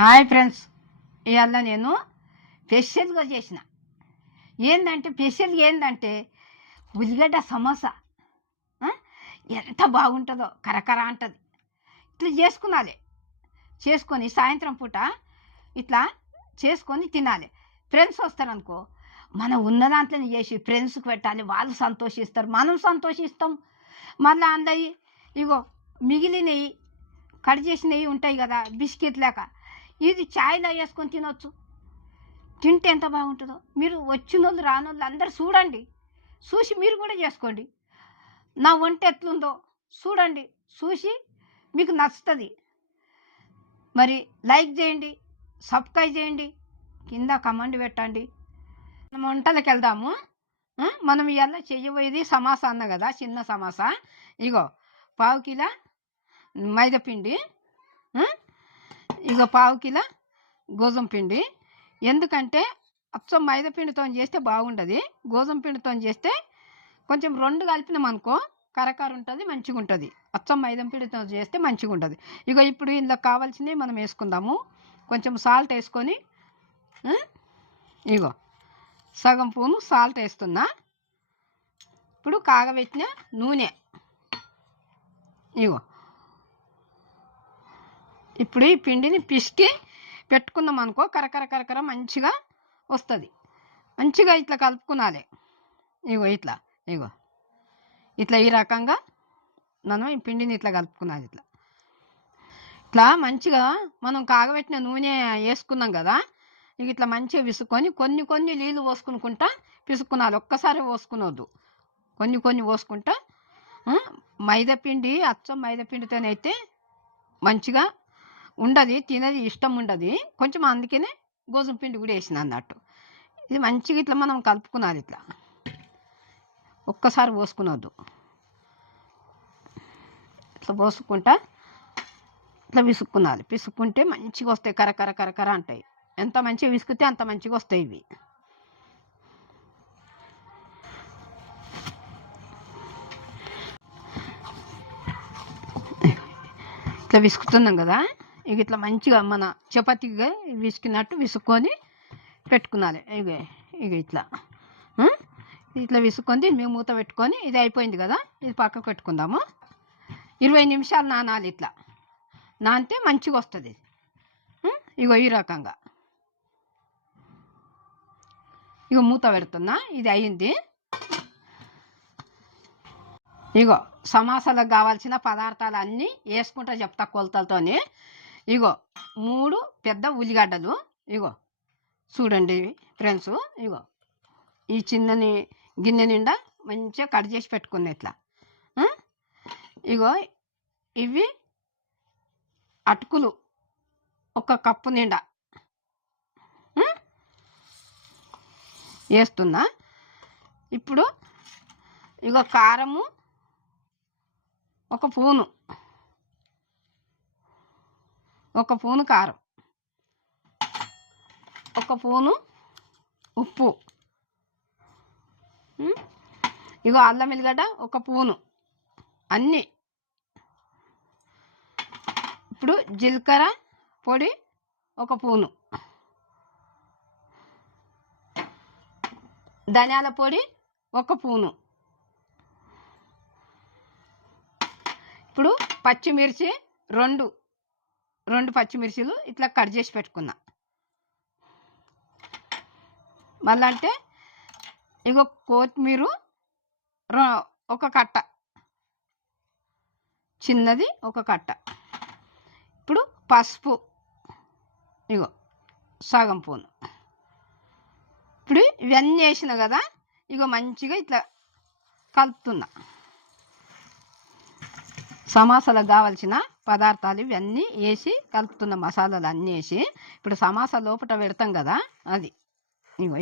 Hi friends, ఇవాళ నేను స్పెషల్గా చేసిన ఏంటంటే ఉల్లిగడ్డ సమోసా. ఆ? ఎంత బాగుంటుందో, కరకర అంటుంది. ఇట్లా చేసుకొని సాయంత్రం పూట ఇట్లా చేసుకొని తినాలి. ఫ్రెండ్స్ వస్తారనుకో, మనం ఉన్న దాంట్లోనే చేసి ఫ్రెండ్స్కి పెట్టాలి. వాళ్ళు సంతోషిస్తారు, మనం సంతోషిస్తాం. మళ్ళీ అందయి ఇగో మిగిలినవి కట్ చేసినవి ఉంటాయి కదా, బిస్కెట్ లేక, ఇది ఛాయ్లో వేసుకొని తినొచ్చు. తింటే ఎంత బాగుంటుందో. మీరు వచ్చిన వాళ్ళు రానోళ్ళు అందరు చూసి మీరు కూడా చేసుకోండి. నా వంట ఎట్లుందో చూడండి, చూసి మీకు నచ్చుతుంది. మరి లైక్ చేయండి, సబ్స్క్రైబ్ చేయండి, కింద కమెంట్ పెట్టండి. మనం వంటలకు వెళ్దాము. మనం ఇవాళ చెయ్యబోయేది సమోసా అన్న కదా, చిన్న సమోసా. ఇగో పావు కిలో మైదాపిండి, ఇగో పావు కిలో గోధుమ పిండి. ఎందుకంటే అచ్చం మైదాపిండితో చేస్తే బాగుంటుంది, గోధుమ పిండితో చేస్తే కొంచెం రెండు కలిపినాం అనుకో కరకర ఉంటుంది, మంచిగా ఉంటుంది. అచ్చం మైదా పిండితో చేస్తే మంచిగా ఉంటుంది. ఇగో ఇప్పుడు ఇందులో కావాల్సినవి మనం వేసుకుందాము. కొంచెం సాల్ట్ వేసుకొని, ఇగో సగం స్పూను సాల్ట్ వేస్తున్నా. ఇప్పుడు కాగబెట్టిన నూనె, ఇగో ఇప్పుడు ఈ పిండిని పిసికి పెట్టుకున్నాం అనుకో కరకర మంచిగా వస్తుంది. మంచిగా ఇట్లా కలుపుకునాలి. ఇట్లా ఈ రకంగా మనం ఈ పిండిని ఇట్లా కలుపుకున్నది. ఇట్లా మంచిగా మనం కాగబెట్టిన నూనె వేసుకున్నాం కదా, ఇట్లా మంచిగా విసుకొని కొన్ని నీళ్ళు పోసుకుంటా పిసుకునాలి. ఒక్కసారి పోసుకునవద్దు, కొన్ని పోసుకుంటా. మైదాపిండి అచ్చం మైదాపిండితోనైతే మంచిగా ఉండదు, తినది ఇష్టం ఉండదు కొంచెం. అందుకనే గోధుమ పిండి కూడా వేసిన అన్నట్టు. ఇది మంచిగా ఇట్లా మనం కలుపుకున్నది. ఇట్లా ఒక్కసారి పోసుకునవద్దు, ఇట్లా పోసుకుంటా ఇట్లా విసుక్కునాలి. పిసుక్కుంటే మంచిగా వస్తాయి, కరకర అంటాయి. ఎంత మంచిగా విసుకుతే అంత మంచిగా వస్తాయి ఇవి. ఇట్లా విసుకుతున్నాం కదా, ఇట్లా మంచిగా మన చపాతీగా విసుకున్నట్టు విసుక్కొని పెట్టుకున్నాలి. ఇట్లా విసుక్కొని మేము మూత పెట్టుకొని, ఇది అయిపోయింది కదా, ఇది పక్కకు పెట్టుకుందాము. 20 నిమిషాలు నానాలి. ఇట్లా నానితే మంచిగా వస్తుంది. ఈ రకంగా మూత పెడుతున్నా. ఇది అయింది. సమోసాలకు కావాల్సిన పదార్థాలు అన్నీ వేసుకుంటా చెప్తా కొలతలతోని. 3 పెద్ద ఉల్లిగడ్డలు, చూడండి ఫ్రెండ్స్. ఈ చిన్నని గిన్నె నిండా మంచిగా కట్ చేసి పెట్టుకున్నా. ఇట్లా ఇవి అటుకులు 1 కప్పు నిండా వేస్తున్నా. ఇప్పుడు కారము 1 స్పూను, 1 స్పూను కారం, 1 స్పూను ఉప్పు, అల్లం వెల్లిగడ్డ 1 స్పూను అన్నీ. ఇప్పుడు జీలకర్ర పొడి 1 స్పూను, ధనియాల పొడి 1 స్పూను. ఇప్పుడు పచ్చిమిర్చి రెండు పచ్చిమిర్చిలు ఇట్లా కట్ చేసి పెట్టుకున్నా. మళ్ళీ అంటే కొత్తిమీర 1 కట్ట, చిన్నది 1 కట్ట. ఇప్పుడు పసుపు సగం స్పూను. ఇప్పుడు ఇవన్నీ వేసిన కదా, మంచిగా ఇట్లా కలుపుతున్నా. సమోసాలకు కావాల్సిన పదార్థాలు ఇవన్నీ వేసి కలుపుతున్న, మసాలాలు అన్నీ వేసి. ఇప్పుడు సమోసా లోపల పెడతాం కదా, అది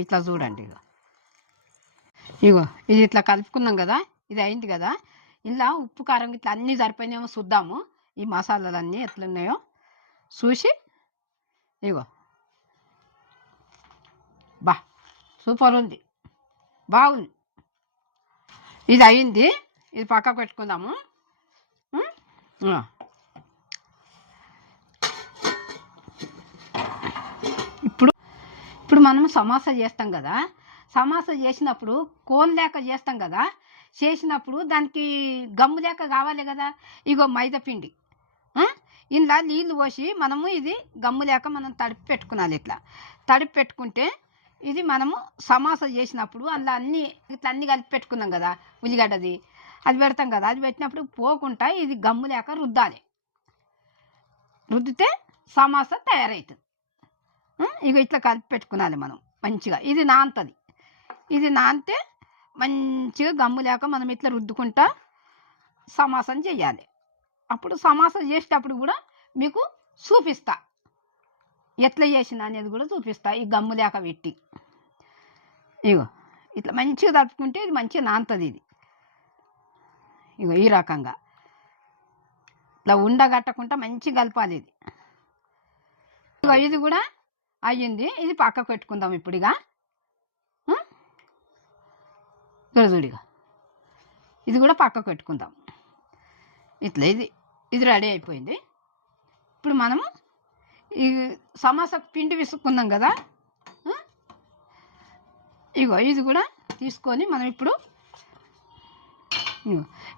ఇట్లా చూడండి. ఇది ఇట్లా కలుపుకున్నాం కదా, ఇది అయింది కదా. ఇలా ఉప్పు కారం ఇట్లా అన్నీ సరిపోయినాయేమో చూద్దాము. ఈ మసాలాలన్నీ ఎట్లున్నాయో చూసి. సూపర్ ఉంది, బాగుంది. ఇది అయింది, ఇది పక్కకు పెట్టుకుందాము. మనం సమోసా చేస్తాం కదా, సమోసా చేసినప్పుడు కోన్ లేక చేస్తాం కదా, చేసినప్పుడు దానికి గమ్ము లేక కావాలి కదా. ఇగో మైదా పిండి ఇందులో నీళ్ళు పోసి మనము ఇది గమ్ము లేక మనం తడిపి పెట్టుకున్నాలి. ఇట్లా తడిపి పెట్టుకుంటే ఇది మనము సమోసా చేసినప్పుడు అందులో అన్నీ కలిపి పెట్టుకున్నాం కదా, ఉల్లిగడ్డది అది పెడతాం కదా, అది పెట్టినప్పుడు పోకుండా ఇది గమ్ము లేక రుద్దాలి. రుద్దితే సమోసా తయారవుతుంది. ఇక ఇట్లా కలిపి పెట్టుకున్నాలి మనం మంచిగా. ఇది నానుతుంది. ఇది నానితే మంచిగా గమ్ము లేక మనం ఇట్లా రుద్దుకుంటా సమోసాని చేయాలి. అప్పుడు సమోసా చేసేటప్పుడు కూడా మీకు చూపిస్తా, ఎట్లా చేసిన అనేది కూడా చూపిస్తా. ఈ గమ్ము లేక పెట్టి ఇగో ఇట్లా మంచిగా తడుపుకుంటే ఇది మంచిగా నానుతుంది. ఇది ఇగో ఈ రకంగా ఇట్లా ఉండగట్టకుండా మంచిగా కలపాలి. ఇది ఇగో ఇది కూడా అయ్యింది. ఇది పక్కకు పెట్టుకుందాం ఇప్పుడు. ఇక చూడిగా ఇది కూడా పక్కకు పెట్టుకుందాం. ఇట్లా ఇది రెడీ అయిపోయింది. ఇప్పుడు మనము ఈ సమోసాకు పిండి విసుక్కున్నాం కదా, ఇగో ఇది కూడా తీసుకొని మనం ఇప్పుడు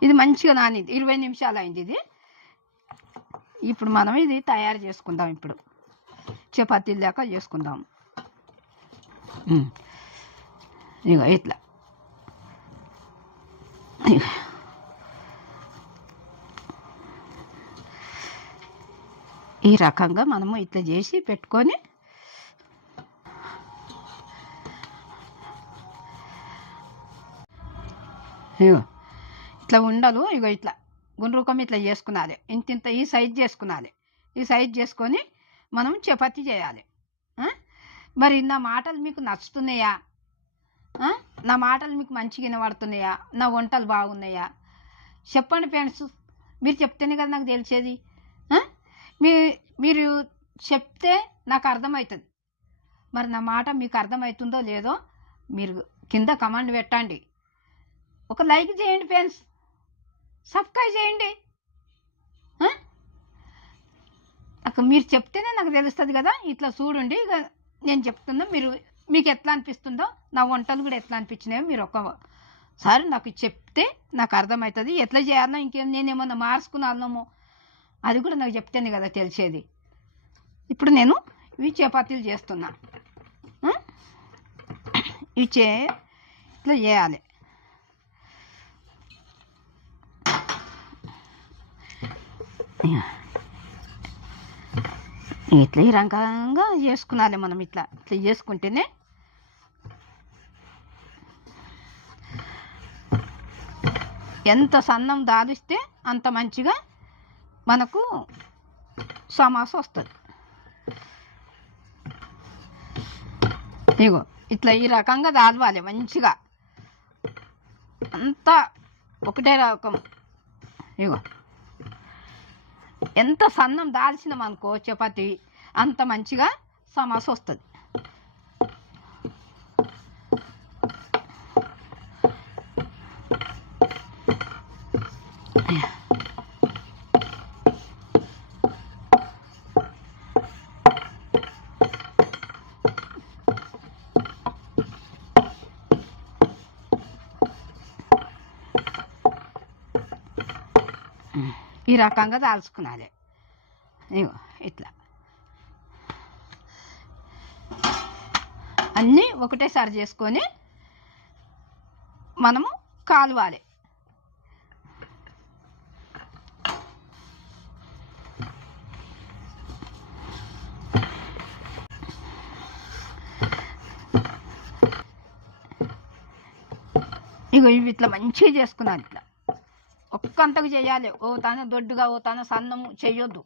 ఇది మంచిగా నానింది, 20 నిమిషాలు అయింది ఇది. ఇప్పుడు మనం ఇది తయారు చేసుకుందాం. ఇప్పుడు చపాతీలు దాకా చేసుకుందాం. ఇగో ఇట్లా ఈ రకంగా మనము ఇట్లా చేసి పెట్టుకొని ఇగో ఇట్లా ఉండలు ఇగో ఇట్లా గుండ్రకం ఇట్లా చేసుకున్నాలి. ఇంత ఈ సైజ్ చేసుకున్నాలి. ఈ సైజ్ చేసుకొని మనం చపాతీ చేయాలి. మరి నా మాటలు మీకు నచ్చుతున్నాయా? నా మాటలు మీకు మంచిగా వినబడుతున్నాయా? నా వంటలు బాగున్నాయా? చెప్పండి ఫ్రెండ్స్. మీరు చెప్తేనే కదా నాకు తెలిసేది. మీరు చెప్తే నాకు అర్థమవుతుంది. మరి నా మాట మీకు అర్థమవుతుందో లేదో మీరు కింద కమెంట్ పెట్టండి. ఒక లైక్ చేయండి ఫ్రెండ్స్, సబ్స్క్రైబ్ చేయండి. మీరు చెప్తేనే నాకు తెలుస్తుంది కదా. ఇట్లా చూడండి, ఇక నేను చెప్తున్నా, మీకు ఎట్లా అనిపిస్తుందో, నా వంటలు కూడా ఎట్లా అనిపించినాయో మీరు ఒకసారి నాకు చెప్తే నాకు అర్థమవుతుంది. ఎట్లా చేయాలనో ఇంకేం నేనేమన్నా మార్చుకున్నానేమో అది కూడా నాకు చెప్తేనే కదా తెలిసేది. ఇప్పుడు నేను ఇవి చపాతీలు చేస్తున్నా. ఇవి ఇట్లా చేయాలి. ఇట్లా ఈ రకంగా చేసుకున్నాలి మనం. ఇట్లా చేసుకుంటేనే ఎంత సన్నం దాలిస్తే అంత మంచిగా మనకు సమోసా వస్తుంది. ఇగో ఇట్లా ఈ రకంగా దాల్వాలి మంచిగా, అంతా ఒకటే రకం. ఇగో ఎంత సన్నం దాల్చినాం అనుకో చపాతీ అంత మంచిగా సమోసా వస్తుంది. ఈ రకంగా దాల్చుకున్నాలి. ఇగో ఇట్లా అన్నీ ఒకటేసారి చేసుకొని మనము కాలువాలి. ఇగో ఇవి ఇట్లా మంచిగా చేసుకున్నాను. ఇట్లా ఒక్కంతకు చేయాలి. ఓ తాన దొడ్డుగా ఓ తాన సన్నము చెయ్యొద్దు.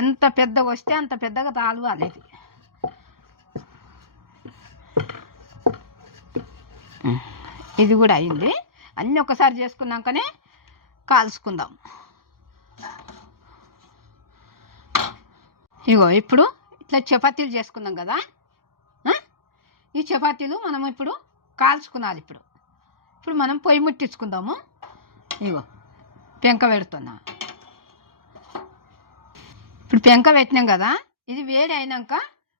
ఎంత పెద్దగా వస్తే అంత పెద్దగా తాలవాలి. ఇది కూడా అయింది. అన్నీ ఒకసారి చేసుకున్నాకనే కాల్చుకుందాం. ఇగో ఇప్పుడు ఇట్లా చపాతీలు చేసుకున్నాం కదా, ఈ చపాతీలు మనం ఇప్పుడు కాల్చుకున్నాలి. ఇప్పుడు మనం పొయ్యి ముట్టించుకుందాము. ఇగో పెంక పెడుతున్నా. ఇప్పుడు పెంక పెట్టినాం కదా, ఇది వేడి అయినాక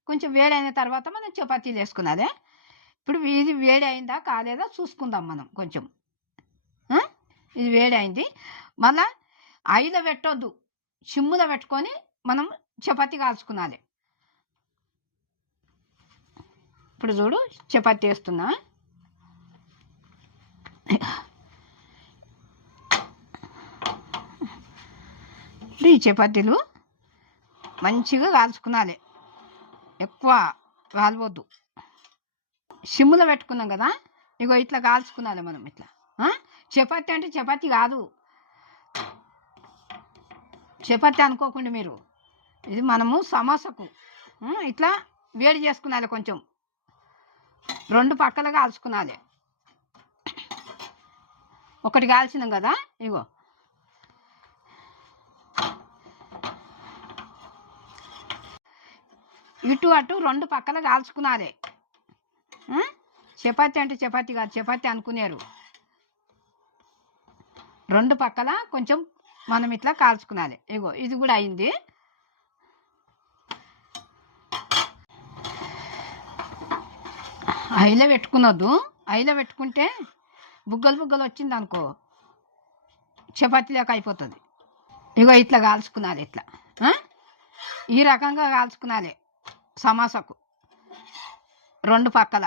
కొంచెం వేడైన తర్వాత మనం చపాతీలు వేసుకున్నదే. ఇప్పుడు ఇది వేడి అయిందా కాలేదా చూసుకుందాం మనం కొంచెం. ఇది వేడి అయింది. మళ్ళా ఐలో పెట్టొద్దు, సిమ్ములో పెట్టుకొని మనం చపాతీ కాల్చుకున్నాలి. ఇప్పుడు చూడు చపాతీ వేస్తున్నా. ఇప్పుడు ఈ చపాతీలు మంచిగా కాల్చుకునాలి, ఎక్కువ కాలవద్దు. సిమ్ములో పెట్టుకున్నాం కదా, ఇగో ఇట్లా కాల్చుకునాలి మనం. ఇట్లా చపాతీ అంటే చపాతీ కాదు, చపాతీ అనుకోకుండా మీరు. ఇది మనము సమోసాకు ఇట్లా వేడి చేసుకునాలి, కొంచెం 2 పక్కల కాల్చుకునాలి. ఒకటి కాల్చినాం కదా, ఇగో ఇటు అటు 2 పక్కల కాల్చుకునాలి. చపాతీ అంటే చపాతీ కాదు, చపాతీ అనుకునేరు. 2 పక్కల కొంచెం మనం ఇట్లా కాల్చుకునాలి. ఇగో ఇది కూడా అయింది. ఐలో పెట్టుకునొద్దు, ఐలో పెట్టుకుంటే బుగ్గలు బుగ్గలు వచ్చింది అనుకో చపాతీలోకి అయిపోతుంది. ఇగో ఇట్లా కాల్చుకునాలి, ఇట్లా ఈ రకంగా కాల్చుకునాలి సమోసాకు 2 పక్కల.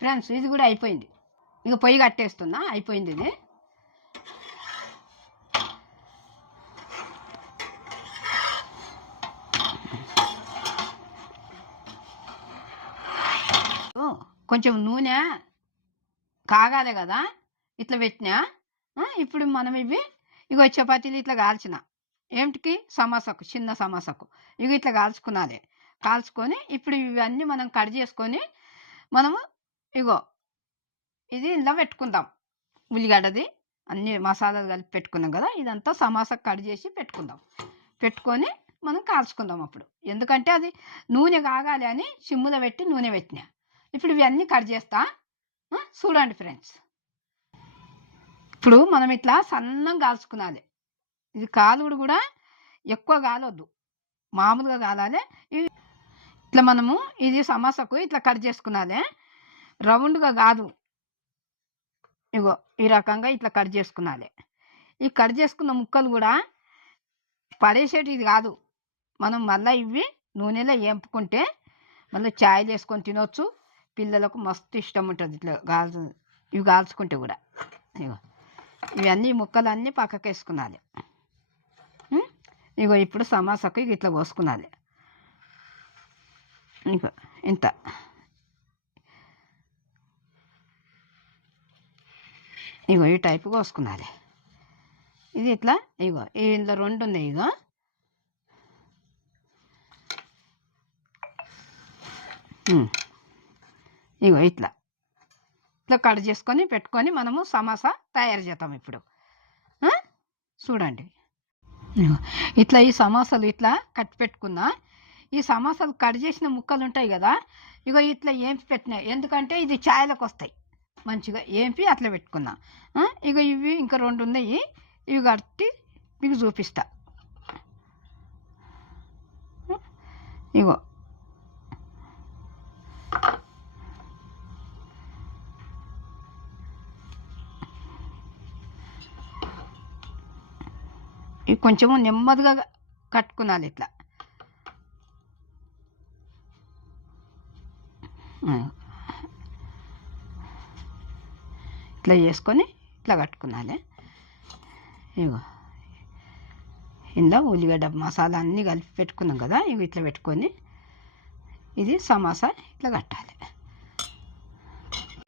ఫ్రెండ్స్ ఇది కూడా అయిపోయింది. ఇక పొయ్యి కట్టేస్తున్నా, అయిపోయింది ఇది. కొంచెం నూనె కాగాలి కదా, ఇట్లా పెట్టినా. ఇప్పుడు మనం ఇవి ఇగో చపాతీలు ఇట్లా కాల్చిన ఏమిటికి సమోసాకు, చిన్న సమోసాకు ఇవి ఇట్లా కాల్చుకునాలి. కాల్చుకొని ఇప్పుడు ఇవన్నీ మనం కట్ చేసుకొని మనము ఇగో ఇది ఇలా పెట్టుకుందాం. ఉల్లిగడ్డది అన్ని మసాలాలు కలిపి పెట్టుకున్నాం కదా, ఇదంతా సమోసాకు కట్ చేసి పెట్టుకుందాం. పెట్టుకొని మనం కాల్చుకుందాం అప్పుడు. ఎందుకంటే అది నూనె కాగాలి అని సిమ్ములో పెట్టి నూనె పెట్టినా. ఇప్పుడు ఇవన్నీ కట్ చేస్తా, చూడండి ఫ్రెండ్స్. ఇప్పుడు మనం ఇట్లా సన్నం కాల్చుకునాలి. ఇది కాలుడు కూడా ఎక్కువ కాలొద్దు, మామూలుగా కాలాలి. ఇట్లా మనము ఇది సమోసాకు ఇట్లా కట్ చేసుకునాలి, రౌండ్గా కాదు. ఇగో ఈ రకంగా ఇట్లా కట్ చేసుకునాలి. ఈ కట్ చేసుకున్న ముక్కలు కూడా పడేసేటిది కాదు, మనం మళ్ళీ ఇవి నూనెలో వేంపుకుంటే మళ్ళీ ఛాయలు వేసుకొని తినొచ్చు. పిల్లలకు మస్తు ఇష్టం ఉంటుంది ఇట్లా ఇవి కాల్చుకుంటే కూడా. ఇగో ఇవన్నీ ముక్కలన్నీ పక్కకు వేసుకునాలి. ఇగో ఇప్పుడు సమోసాకు ఇట్లా కోసుకునాలి. ఇగో ఇంత ఇగో ఈ టైపు కోసుకునాలి. ఇది ఇట్లా ఇగో ఇందులో 2 ఉన్నాయి. ఇగో ఇట్లా ఇట్లా కట్ చేసుకొని పెట్టుకొని మనము సమోసా తయారు చేద్దాం ఇప్పుడు. చూడండి ఇట్లా ఈ సమోసాలు ఇట్లా కట్టి పెట్టుకున్నా. ఈ సమోసాలు కట్ చేసిన ముక్కలు ఉంటాయి కదా, ఇగో ఇట్లా ఏంపి పెట్టినాయి. ఎందుకంటే ఇది ఛాయలకు వస్తాయి, మంచిగా ఏంపి అట్లా పెట్టుకున్నా. ఇగో ఇవి ఇంకా 2 ఉన్నాయి, ఇవి కట్టి మీకు చూపిస్తా. ఇగో ఇవి కొంచెము నెమ్మదిగా కట్టుకునాలి ఇట్లా. ఇట్లా చేసుకొని ఇట్లా కట్టుకునాలి. ఇగో ఇందులో ఉల్లిగడ్డ మసాలా అన్నీ కలిపి పెట్టుకున్నాం కదా, ఇవి ఇట్లా పెట్టుకొని ఇది సమోసా ఇట్లా కట్టాలి.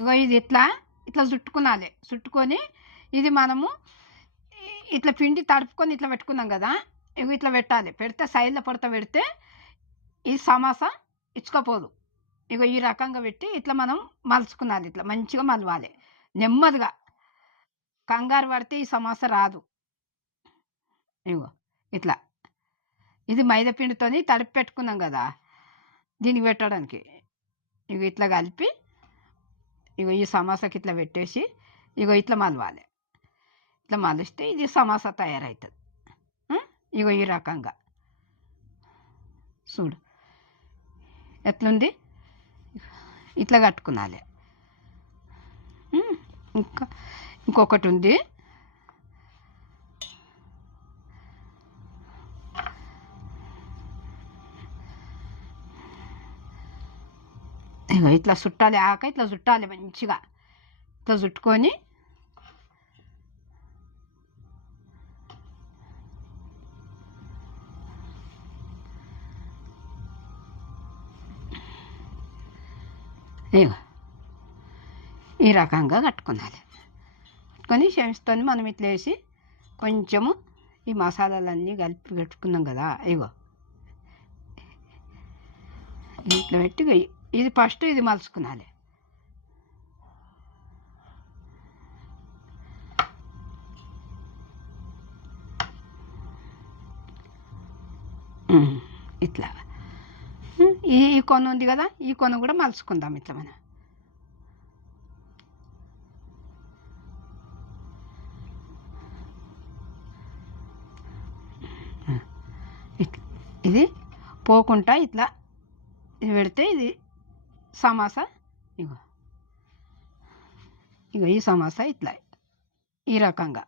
ఇగో ఇది ఇట్లా ఇట్లా చుట్టుకునాలి. చుట్టుకొని ఇది మనము ఇట్లా పిండి తడుపుకొని ఇట్లా పెట్టుకున్నాం కదా, ఇవి ఇట్లా పెట్టాలి. పెడితే సైడ్లో పడతా పెడితే ఈ సమోసా ఇచ్చుకపోదు. ఇగో ఈ రకంగా పెట్టి ఇట్లా మనం మలుచుకునాలి. ఇట్లా మంచిగా మలవాలి నెమ్మదిగా, కంగారు పడితే ఈ సమోసా రాదు. ఇగో ఇట్లా ఇది మైదా పిండితోని తడిపి పెట్టుకున్నాం కదా దీనికి పెట్టడానికి. ఇగో ఇట్లా కలిపి ఇగో ఈ సమోసాకి ఇట్లా పెట్టేసి ఇగో ఇట్లా మలవాలి. ఇట్లా మలిస్తే ఇది సమోసా తయారవుతుంది. ఇగో ఈ రకంగా చూడు ఎట్లుంది, ఇట్లా కట్టుకున్నాలి. ఇంకొకటి ఉంది, ఇట్లా చుట్టాలి, ఇట్లా చుట్టాలి మంచిగా, ఇట్లా చుట్టుకొని ఈ రకంగా కట్టుకున్నాలి. కట్టుకొని చెంచుతో మనం ఇట్లా వేసి కొంచెము ఈ మసాలాలన్నీ కలిపి పెట్టుకున్నాం కదా, ఇగో ఇట్లా పెట్టి ఇది ఫస్ట్ ఇది మలుచుకున్నాలి. ఇట్లా ఈ కొన ఉంది కదా, ఈ కొన కూడా మలుచుకుందాం ఇట్లా మనం. ఇట్లా ఇది పోకుండా ఇట్లా ఇది పెడితే ఇది సమోసా. ఇగో ఇగో ఈ సమోసా ఇట్లా ఈ రకంగా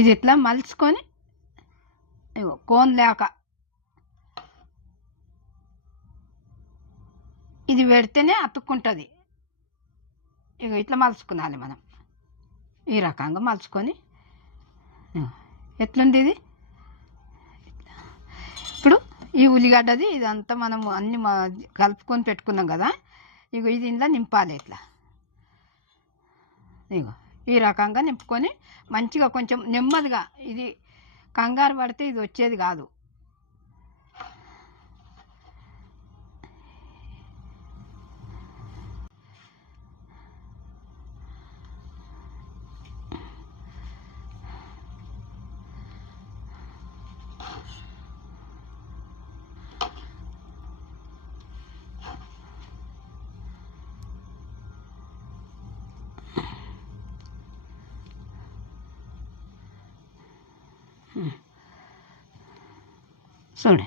ఇది ఇట్లా మలుచుకొని ఇగో కోన్ లేక ఇది పెడితేనే అతుక్కుంటుంది. ఇక ఇట్లా మలుచుకున్నాలి మనం, ఈ రకంగా మలుచుకొని. ఎట్లుంది ఇది? ఇప్పుడు ఈ ఉల్లిగడ్డది ఇదంతా మనము అన్ని కలుపుకొని పెట్టుకున్నాం కదా, ఇగో ఇది ఇంట్లో నింపాలి ఇట్లా. ఇగో ఈ రకంగా నింపుకొని మంచిగా కొంచెం నెమ్మదిగా, ఇది కంగారు పడితే ఇది వచ్చేది కాదు. చూడండి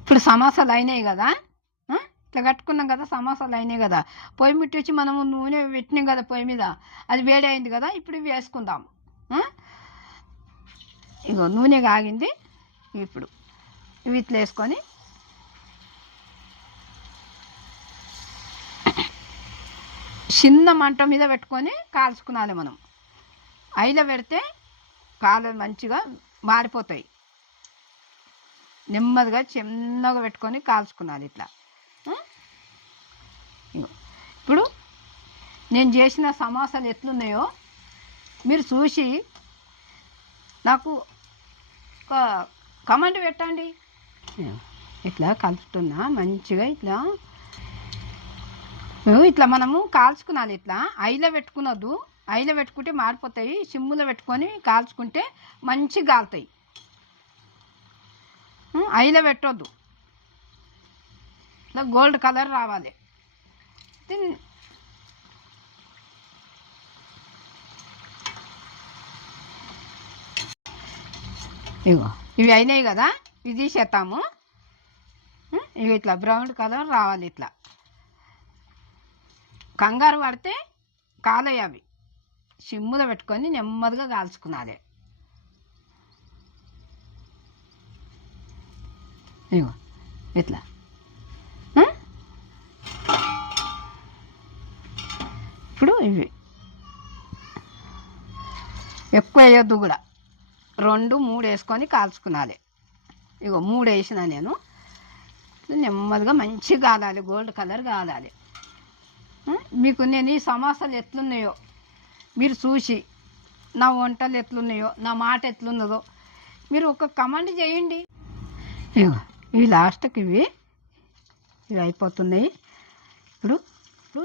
ఇప్పుడు సమోసాలు అయినాయి కదా, ఇట్లా కట్టుకున్నాం కదా, సమోసాలు అయినాయి కదా. పొయ్యి ముట్టి వచ్చి మనము నూనె పెట్టినాం కదా పొయ్యి మీద, అది వేడి అయింది కదా. ఇప్పుడు ఇవి వేసుకుందాం. ఇగో నూనె కాగింది, ఇప్పుడు ఇవి ఇట్లా వేసుకొని చిన్న మంట మీద పెట్టుకొని కాల్చుకునాలి మనం. ఐలో పెడితే కాలు మంచిగా మాడిపోతాయి. నెమ్మదిగా చిన్నగా పెట్టుకొని కాల్చుకునాలి ఇట్లా. ఇప్పుడు నేను చేసిన సమోసాలు ఎట్లున్నాయో మీరు చూసి నాకు ఒక కమెంట్ పెట్టండి. ఇట్లా కలుపుతున్నా మంచిగా, ఇట్లా ఇట్లా మనము కాల్చుకునాలి. ఇట్లా ఐలో పెట్టుకునొద్దు, ఐలో పెట్టుకుంటే మారిపోతాయి. సిమ్ములో పెట్టుకొని కాల్చుకుంటే మంచిగా కాలుతాయి. ఐలో పెట్టొద్దు, ఇట్లా గోల్డ్ కలర్ రావాలి. ఇగో ఇవి అయినాయి కదా, ఇది తీసేస్తాము. ఇవి ఇట్లా బ్రౌన్ కలర్ రావాలి. ఇట్లా కంగారు పడితే కాలయ్యి అవి. సిమ్ములో పెట్టుకొని నెమ్మదిగా కాల్చుకునాలి. ఇగో ఇట్లా ఇప్పుడు ఇవి ఎక్కువ వేయొద్దు కూడా, 2, 3 వేసుకొని కాల్చుకునాలి. ఇగో 3 వేసిన నేను. నెమ్మదిగా మంచిగా కాలాలి, గోల్డ్ కలర్ కాలాలి. మీకు నేను ఈ సమోసాలు ఎట్లున్నాయో మీరు చూసి, నా వంటలు ఎట్లున్నాయో, నా మాట ఎట్లున్నదో మీరు ఒక కమెంట్ చేయండి. ఇగో ఇవి లాస్ట్కి ఇవి అయిపోతున్నాయి. ఇప్పుడు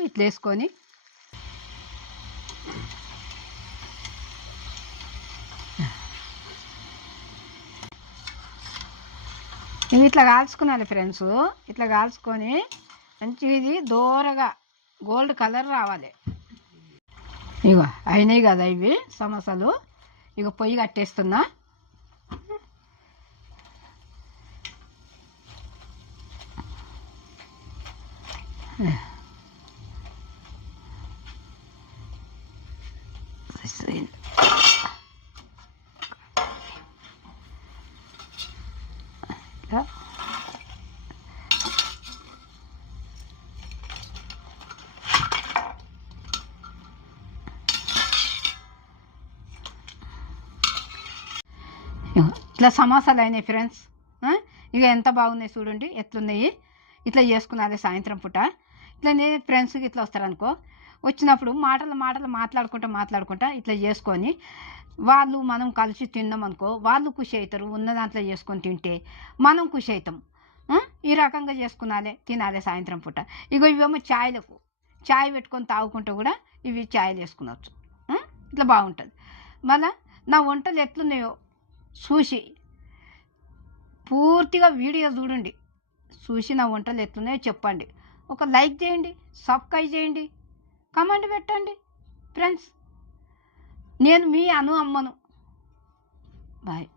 ఇట్లా వేసుకొని ఇవి ఇట్లా కాల్చుకున్నాను ఫ్రెండ్స్. ఇట్లా కాల్చుకొని మంచిగా ఇది దోరగా గోల్డ్ కలర్ రావాలి. ఇగో అయినాయి కదా ఇవి సమోసాలు. ఇక పొయ్యి కట్టేస్తున్నా. ఇట్లా సమోసాలు అయినాయి ఫ్రెండ్స్. ఇక ఎంత బాగున్నాయి చూడండి, ఎట్లున్నాయి. ఇట్లా చేసుకున్నాలి సాయంత్రం పూట. ఇట్లా నేను ఫ్రెండ్స్కి ఇట్లా వస్తారనుకో, వచ్చినప్పుడు మాటలు మాట్లాడుకుంటా ఇట్లా చేసుకొని వాళ్ళు మనం కలిసి తిన్నాం అనుకో, వాళ్ళు ఖుషి అవుతారు. ఉన్న దాంట్లో చేసుకొని తింటే మనం ఖుషి అవుతాం. ఈ రకంగా చేసుకున్నాలే తినాలి సాయంత్రం పూట. ఇగో ఇవేమో ఛాయ్లకు, ఛాయ్ పెట్టుకొని తాగుకుంటూ కూడా ఇవి ఛాయ్లు వేసుకునవచ్చు. ఇట్లా బాగుంటుంది. మళ్ళా నా వంటలు ఎట్లున్నాయో చూసి పూర్తిగా వీడియో చూడండి. చూసి నా వంటలు ఎట్లున్నాయో చెప్పండి. ఒక లైక్ చేయండి, సబ్స్క్రైబ్ చేయండి, కమెంట్ పెట్టండి ఫ్రెండ్స్. నేను మీ అమ్మను. బాయ్.